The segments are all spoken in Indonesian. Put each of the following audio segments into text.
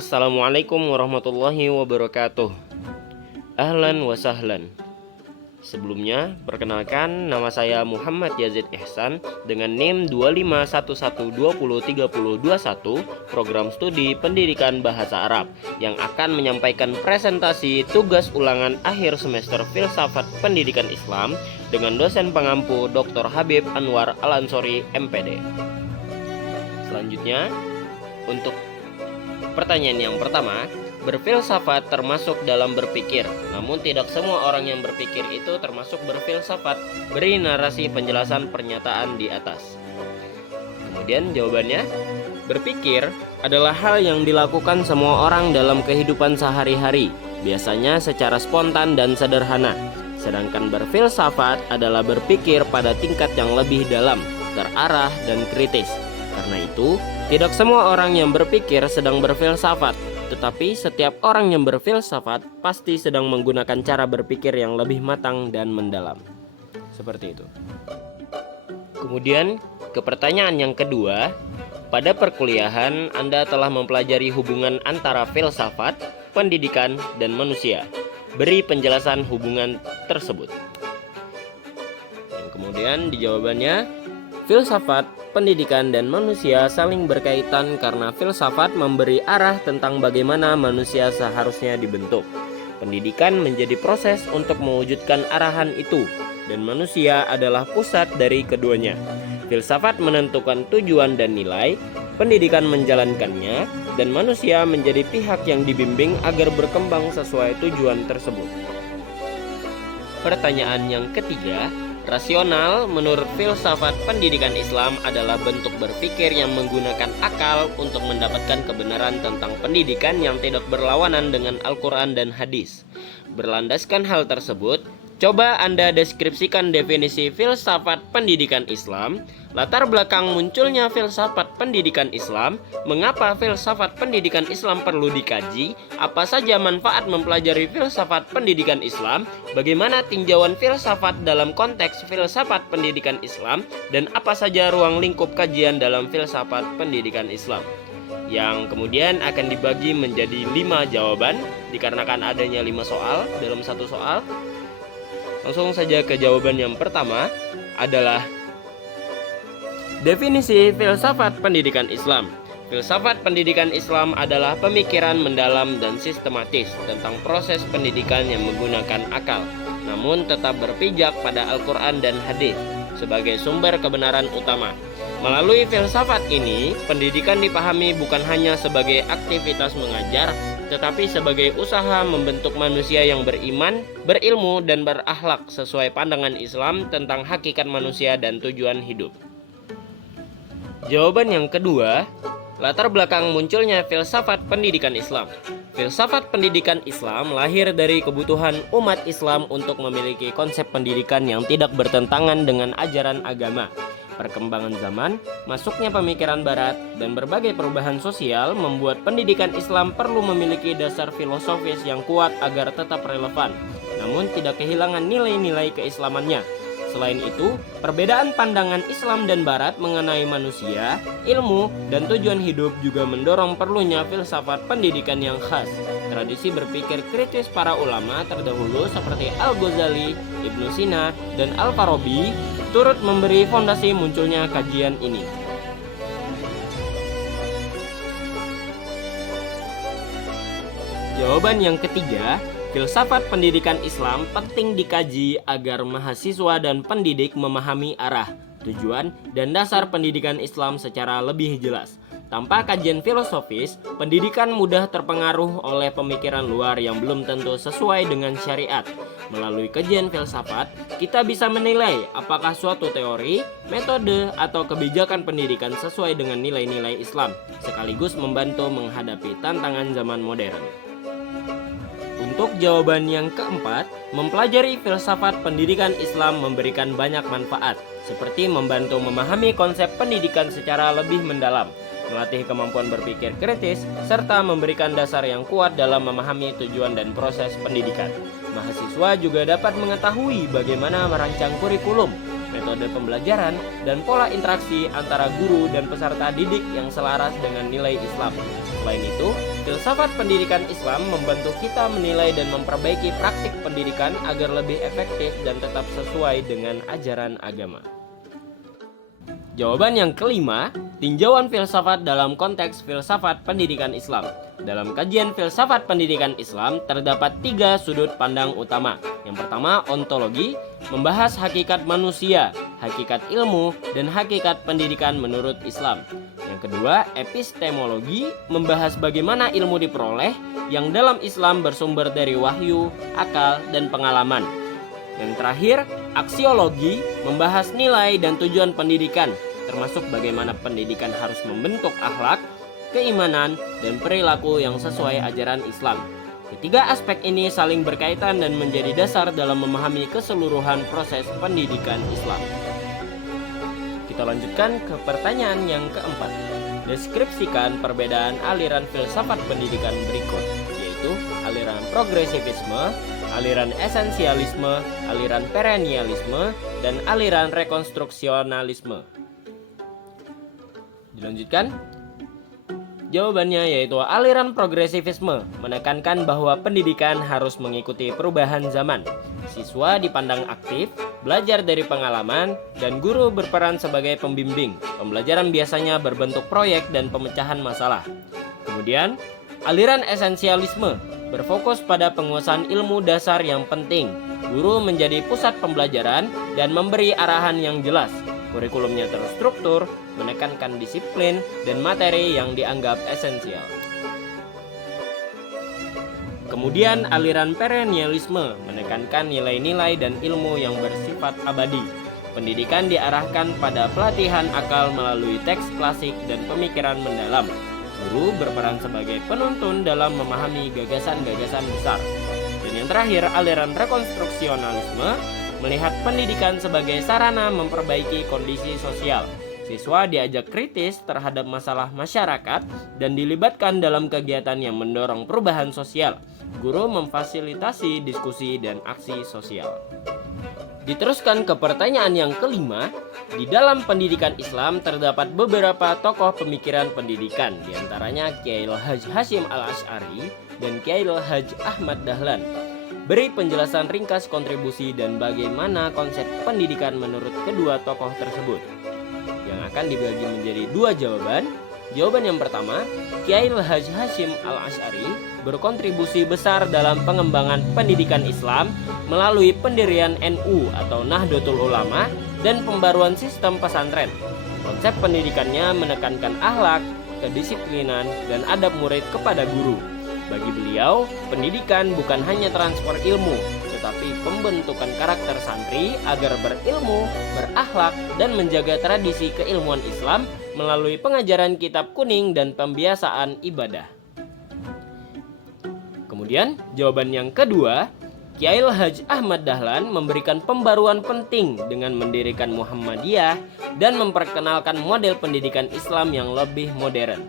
Assalamualaikum warahmatullahi wabarakatuh. Ahlan wa sahlan. Sebelumnya, perkenalkan nama saya Muhammad Yazid Ihsan dengan NIM 2511203021, program studi pendidikan bahasa Arab yang akan menyampaikan presentasi tugas ulangan akhir semester Filsafat Pendidikan Islam dengan dosen pengampu Dr. Habib Anwar Al-Ansori MPD. Selanjutnya, untuk pertanyaan yang pertama, berfilsafat termasuk dalam berpikir, namun tidak semua orang yang berpikir itu termasuk berfilsafat. Beri narasi penjelasan pernyataan di atas. Kemudian jawabannya, berpikir adalah hal yang dilakukan semua orang dalam kehidupan sehari-hari, biasanya secara spontan dan sederhana. Sedangkan berfilsafat adalah berpikir pada tingkat yang lebih dalam, terarah, dan kritis. Karena itu, tidak semua orang yang berpikir sedang berfilsafat, tetapi setiap orang yang berfilsafat pasti sedang menggunakan cara berpikir yang lebih matang dan mendalam. Seperti itu. Kemudian, ke pertanyaan yang kedua, pada perkuliahan Anda telah mempelajari hubungan antara filsafat, pendidikan, dan manusia. Beri penjelasan hubungan tersebut. Yang kemudian di jawabannya, filsafat, pendidikan, dan manusia saling berkaitan karena filsafat memberi arah tentang bagaimana manusia seharusnya dibentuk. Pendidikan menjadi proses untuk mewujudkan arahan itu, dan manusia adalah pusat dari keduanya. Filsafat menentukan tujuan dan nilai, pendidikan menjalankannya, dan manusia menjadi pihak yang dibimbing agar berkembang sesuai tujuan tersebut. Pertanyaan yang ketiga, rasional menurut filsafat pendidikan Islam adalah bentuk berpikir yang menggunakan akal untuk mendapatkan kebenaran tentang pendidikan yang tidak berlawanan dengan Al-Quran dan hadis. Berlandaskan hal tersebut, coba Anda deskripsikan definisi filsafat pendidikan Islam, latar belakang munculnya filsafat pendidikan Islam, mengapa filsafat pendidikan Islam perlu dikaji, apa saja manfaat mempelajari filsafat pendidikan Islam, bagaimana tinjauan filsafat dalam konteks filsafat pendidikan Islam, dan apa saja ruang lingkup kajian dalam filsafat pendidikan Islam. Yang kemudian akan dibagi menjadi 5 jawaban, dikarenakan adanya 5 soal dalam satu soal. Langsung saja ke jawaban yang pertama adalah definisi filsafat pendidikan Islam. Filsafat pendidikan Islam adalah pemikiran mendalam dan sistematis tentang proses pendidikan yang menggunakan akal, namun tetap berpijak pada Al-Quran dan hadis sebagai sumber kebenaran utama. Melalui filsafat ini, pendidikan dipahami bukan hanya sebagai aktivitas mengajar, tetapi sebagai usaha membentuk manusia yang beriman, berilmu, dan berakhlak sesuai pandangan Islam tentang hakikat manusia dan tujuan hidup. Jawaban yang kedua, latar belakang munculnya filsafat pendidikan Islam. Filsafat pendidikan Islam lahir dari kebutuhan umat Islam untuk memiliki konsep pendidikan yang tidak bertentangan dengan ajaran agama. Perkembangan zaman, masuknya pemikiran barat, dan berbagai perubahan sosial membuat pendidikan Islam perlu memiliki dasar filosofis yang kuat agar tetap relevan, namun tidak kehilangan nilai-nilai keislamannya. Selain itu, perbedaan pandangan Islam dan Barat mengenai manusia, ilmu, dan tujuan hidup juga mendorong perlunya filsafat pendidikan yang khas. Tradisi berpikir kritis para ulama terdahulu seperti Al-Ghazali, Ibnu Sina, dan Al-Farabi turut memberi fondasi munculnya kajian ini. Jawaban yang ketiga, filsafat pendidikan Islam penting dikaji agar mahasiswa dan pendidik memahami arah, tujuan, dan dasar pendidikan Islam secara lebih jelas. Tanpa kajian filosofis, pendidikan mudah terpengaruh oleh pemikiran luar yang belum tentu sesuai dengan syariat. Melalui kajian filsafat, kita bisa menilai apakah suatu teori, metode, atau kebijakan pendidikan sesuai dengan nilai-nilai Islam, sekaligus membantu menghadapi tantangan zaman modern. Untuk jawaban yang keempat, mempelajari filsafat pendidikan Islam memberikan banyak manfaat, seperti membantu memahami konsep pendidikan secara lebih mendalam, melatih kemampuan berpikir kritis, serta memberikan dasar yang kuat dalam memahami tujuan dan proses pendidikan. Mahasiswa juga dapat mengetahui bagaimana merancang kurikulum, metode pembelajaran, dan pola interaksi antara guru dan peserta didik yang selaras dengan nilai Islam. Selain itu, Filsafat pendidikan Islam membantu kita menilai dan memperbaiki praktik pendidikan agar lebih efektif dan tetap sesuai dengan ajaran agama. Jawaban yang kelima, tinjauan filsafat dalam konteks filsafat pendidikan Islam. Dalam kajian filsafat pendidikan Islam terdapat 3 sudut pandang utama. Yang pertama, ontologi, membahas hakikat manusia, hakikat ilmu, dan hakikat pendidikan menurut Islam. Yang kedua, epistemologi, membahas bagaimana ilmu diperoleh yang dalam Islam bersumber dari wahyu, akal, dan pengalaman. Yang terakhir, aksiologi, membahas nilai dan tujuan pendidikan, termasuk bagaimana pendidikan harus membentuk akhlak, keimanan, dan perilaku yang sesuai ajaran Islam. Ketiga aspek ini saling berkaitan dan menjadi dasar dalam memahami keseluruhan proses pendidikan Islam. Kita lanjutkan ke pertanyaan yang keempat. Deskripsikan perbedaan aliran filsafat pendidikan berikut, yaitu aliran progresivisme, aliran esensialisme, aliran perennialisme, dan aliran rekonstruksionalisme. Dilanjutkan. Jawabannya yaitu aliran progresivisme menekankan bahwa pendidikan harus mengikuti perubahan zaman. Siswa dipandang aktif, belajar dari pengalaman, dan guru berperan sebagai pembimbing. Pembelajaran biasanya berbentuk proyek dan pemecahan masalah. Kemudian, aliran esensialisme berfokus pada penguasaan ilmu dasar yang penting. Guru menjadi pusat pembelajaran dan memberi arahan yang jelas. Kurikulumnya terstruktur, menekankan disiplin dan materi yang dianggap esensial. Kemudian aliran perennialisme menekankan nilai-nilai dan ilmu yang bersifat abadi. Pendidikan diarahkan pada pelatihan akal melalui teks klasik dan pemikiran mendalam. Guru berperan sebagai penuntun dalam memahami gagasan-gagasan besar. Dan yang terakhir, aliran rekonstruksionalisme melihat pendidikan sebagai sarana memperbaiki kondisi sosial. Siswa diajak kritis terhadap masalah masyarakat dan dilibatkan dalam kegiatan yang mendorong perubahan sosial. Guru memfasilitasi diskusi dan aksi sosial. Diteruskan ke pertanyaan yang kelima. Di dalam pendidikan Islam terdapat beberapa tokoh pemikiran pendidikan, diantaranya Kiai Al-Hajj Hasyim Al-Asy'ari dan Kiai Al-Hajj Ahmad Dahlan. Beri penjelasan ringkas kontribusi dan bagaimana konsep pendidikan menurut kedua tokoh tersebut. Yang akan dibagi menjadi 2 jawaban. Jawaban yang pertama, Kiai Al-Hajj Hasyim Al-Asy'ari berkontribusi besar dalam pengembangan pendidikan Islam melalui pendirian NU atau Nahdlatul Ulama dan pembaruan sistem pesantren. Konsep pendidikannya menekankan akhlak, kedisiplinan, dan adab murid kepada guru. Bagi beliau, pendidikan bukan hanya transfer ilmu, tetapi pembentukan karakter santri agar berilmu, berakhlak, dan menjaga tradisi keilmuan Islam melalui pengajaran kitab kuning dan pembiasaan ibadah. Kemudian, jawaban yang kedua, Kiai Al-Hajj Ahmad Dahlan memberikan pembaruan penting dengan mendirikan Muhammadiyah dan memperkenalkan model pendidikan Islam yang lebih modern.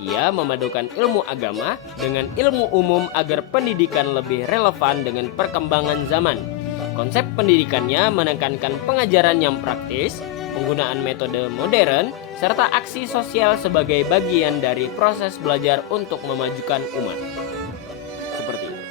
Ia memadukan ilmu agama dengan ilmu umum agar pendidikan lebih relevan dengan perkembangan zaman. Konsep pendidikannya menekankan pengajaran yang praktis, penggunaan metode modern, serta aksi sosial sebagai bagian dari proses belajar untuk memajukan umat. Seperti itu.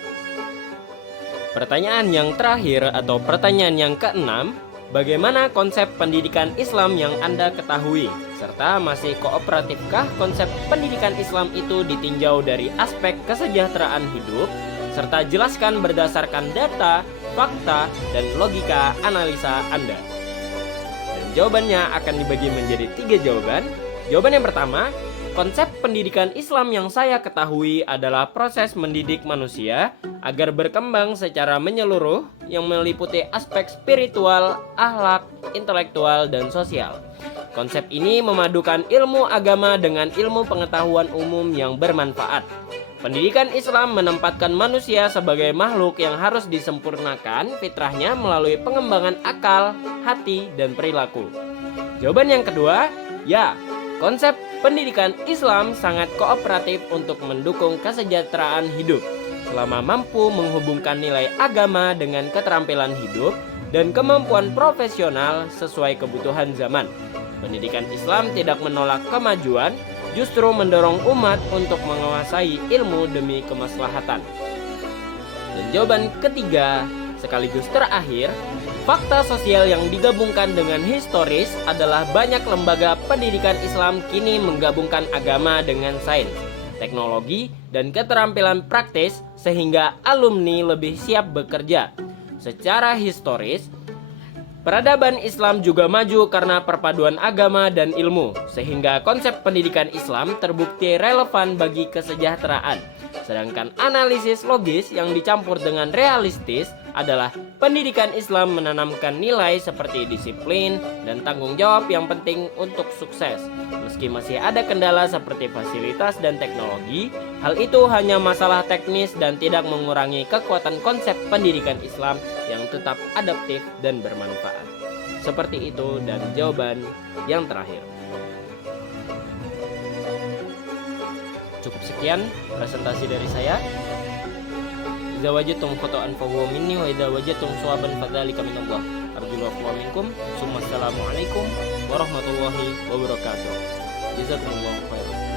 Pertanyaan yang terakhir atau pertanyaan yang keenam, bagaimana konsep pendidikan Islam yang Anda ketahui? Serta masih kooperatifkah konsep pendidikan Islam itu ditinjau dari aspek kesejahteraan hidup? Serta jelaskan berdasarkan data, fakta, dan logika analisa Anda. Dan jawabannya akan dibagi menjadi 3 jawaban. Jawaban yang pertama, konsep pendidikan Islam yang saya ketahui adalah proses mendidik manusia agar berkembang secara menyeluruh yang meliputi aspek spiritual, akhlak, intelektual, dan sosial. Konsep ini memadukan ilmu agama dengan ilmu pengetahuan umum yang bermanfaat. Pendidikan Islam menempatkan manusia sebagai makhluk yang harus disempurnakan fitrahnya melalui pengembangan akal, hati, dan perilaku. Jawaban yang kedua, ya, konsep pendidikan Islam sangat kooperatif untuk mendukung kesejahteraan hidup selama mampu menghubungkan nilai agama dengan keterampilan hidup dan kemampuan profesional sesuai kebutuhan zaman. Pendidikan Islam tidak menolak kemajuan, justru mendorong umat untuk menguasai ilmu demi kemaslahatan. Dan jawaban ketiga sekaligus terakhir, fakta sosial yang digabungkan dengan historis adalah banyak lembaga pendidikan Islam kini menggabungkan agama dengan sains, teknologi, dan keterampilan praktis sehingga alumni lebih siap bekerja. Secara historis, peradaban Islam juga maju karena perpaduan agama dan ilmu, sehingga konsep pendidikan Islam terbukti relevan bagi kesejahteraan. Sedangkan analisis logis yang dicampur dengan realistis adalah pendidikan Islam menanamkan nilai seperti disiplin dan tanggung jawab yang penting untuk sukses. Meski masih ada kendala seperti fasilitas dan teknologi, hal itu hanya masalah teknis dan tidak mengurangi kekuatan konsep pendidikan Islam yang tetap adaptif dan bermanfaat. Seperti itu, dan jawaban yang terakhir. Cukup sekian presentasi dari saya. Idza wajadtum khata'an fa huwa minni wa idza wajadtum shawaban fadzalika minallah. Arjullahi wa minkum. Assalamualaikum warahmatullahi wabarakatuh. Jazakumullahu khairan.